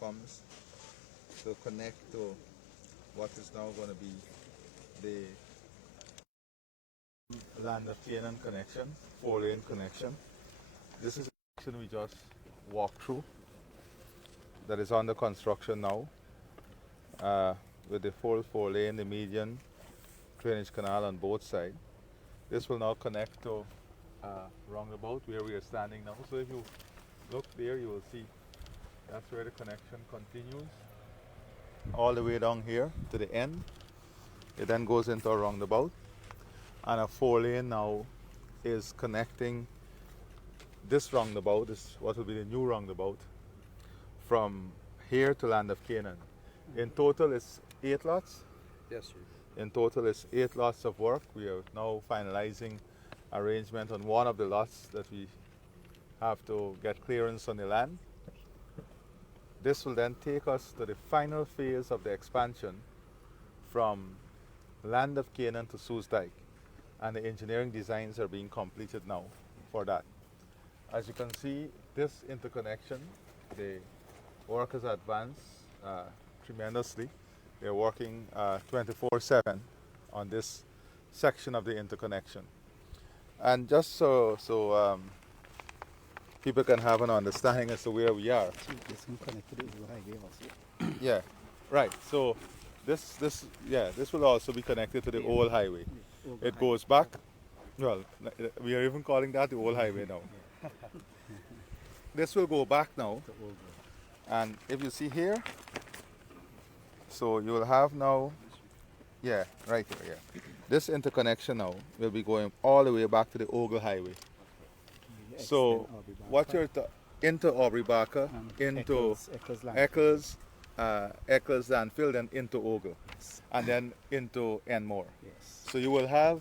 comes to connect to what is now going to be the Land of Canaan connection, 4-lane connection. This is the section we just walked through that is under construction now with the full 4-lane, the median drainage canal on both sides. This will now connect to roundabout where we are standing now. So if you look there, you will see that's where the connection continues all the way down here to the end. It then goes into a roundabout, and a 4-lane now is connecting this roundabout, this what will be the new roundabout, from here to Land of Canaan. In total, it's 8 lots. Yes, sir. In total, it's 8 lots of work. We are now finalizing arrangement on one of the lots that we have to get clearance on the land. This will then take us to the final phase of the expansion from Land of Canaan to Soos Dike, and the engineering designs are being completed now for that. As you can see, this interconnection, the work has advanced tremendously. They're working 24/7 on this section of the interconnection. And just so people can have an understanding as to where we are. Yeah, right. So this will also be connected to the old highway. It goes back. Well, we are even calling that the old highway now. This will go back now, and if you see here, so you will have now, yeah, right here, yeah. This interconnection now will be going all the way back to the Ogle Highway. So what you're into Aubrey Barker, into Eccles, Eccles Landfill, and into Ogle, and then into Enmore. So you will have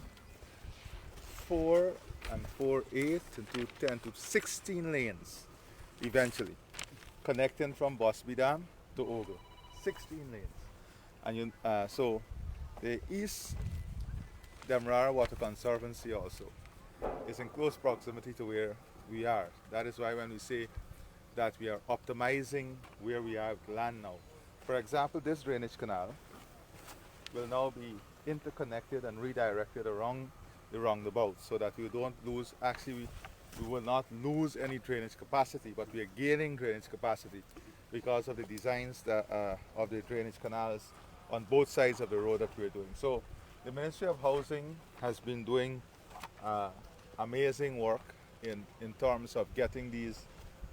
4 and 4, 8 and 2, 10 to 16 lanes eventually connecting from Bosby Dam to Ogle. 16 lanes. And you, so the East Demerara Water Conservancy also is in close proximity to where we are. That is why when we say that we are optimizing where we have land now. For example, this drainage canal will now be interconnected and redirected around the roundabout so that we don't lose, actually we will not lose any drainage capacity, but we are gaining drainage capacity because of the designs that, of the drainage canals on both sides of the road that we're doing. So the Ministry of Housing has been doing amazing work in terms of getting these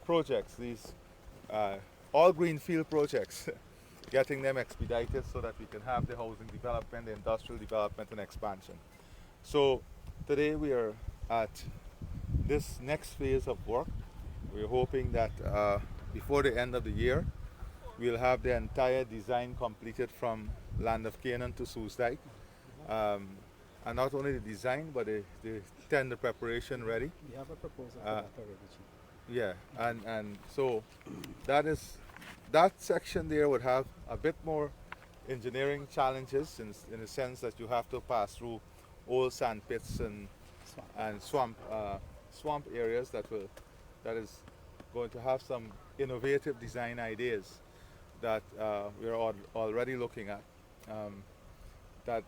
projects, these all greenfield projects, getting them expedited so that we can have the housing development, the industrial development and expansion. So today we are at this next phase of work. We're hoping that before the end of the year, we'll have the entire design completed from Land of Canaan to Soos Dike. And not only the design, but the tender preparation ready. We have a proposal for that already, Chief. Yeah, and so that section there would have a bit more engineering challenges in the sense that you have to pass through old sand pits and swamp areas that is going to have some innovative design ideas that we are already looking at that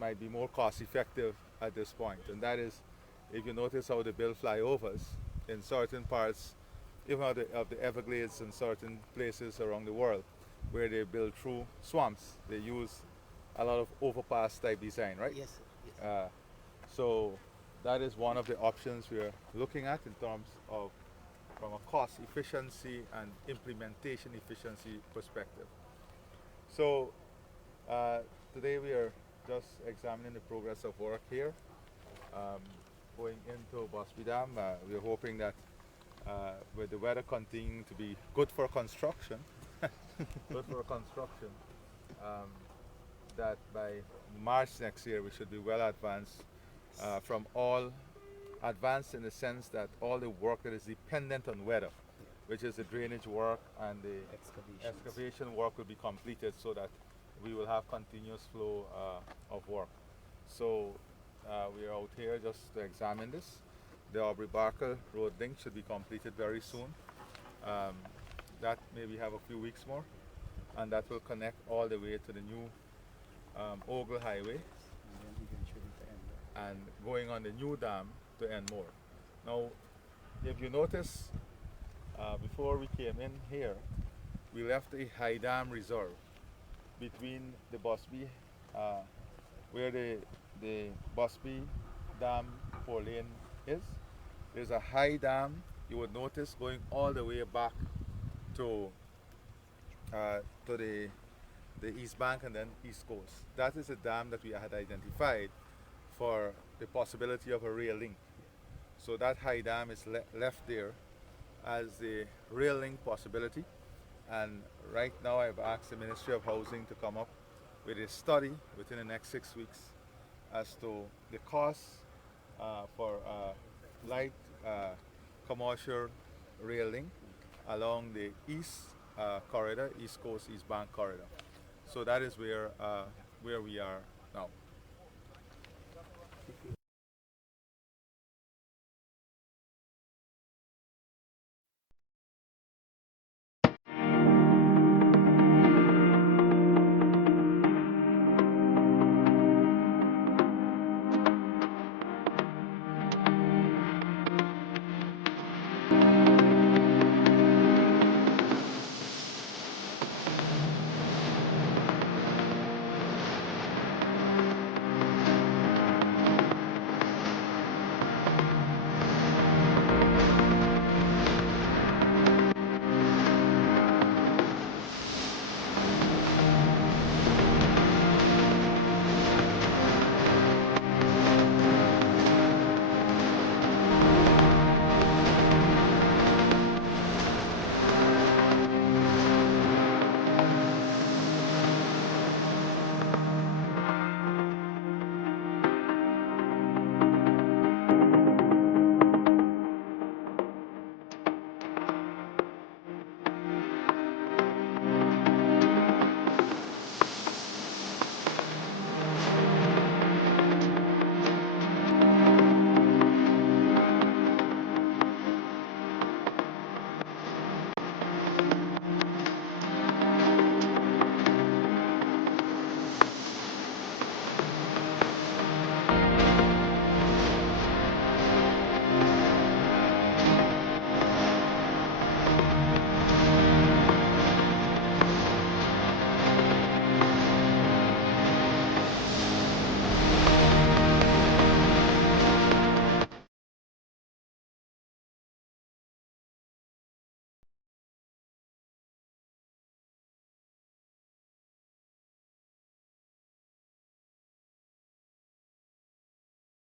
might be more cost effective at this point. And that is, if you notice how they build flyovers in certain parts, even of the Everglades and certain places around the world where they build through swamps, they use a lot of overpass type design, right? Yes, sir. Yes. So that is one of the options we are looking at in terms of from a cost efficiency and implementation efficiency perspective. So today we are just examining the progress of work here. Going into Bosby Dam, we're hoping that with the weather continuing to be good for construction, that by March next year we should be well advanced from all advanced in the sense that all the work that is dependent on weather, which is the drainage work and the excavation work, will be completed so that we will have continuous flow of work. So we are out here just to examine this. The Aubrey Barker Road link should be completed very soon. that maybe have a few weeks more, and that will connect all the way to the new Ogle Highway And then eventually to end there. and going on the new dam to Enmore. Now, if you notice, before we came in here, we left a high dam reserve between the Busby, where the Busby Dam 4-lane is. There's a high dam, you would notice, going all the way back to the East Bank and then East Coast. That is a dam that we had identified for the possibility of a rail link. So that high dam is left there as the rail link possibility. And right now I've asked the Ministry of Housing to come up with a study within the next 6 weeks as to the cost for light commercial rail link along the east corridor, East Coast, East Bank corridor. So that is where we are now.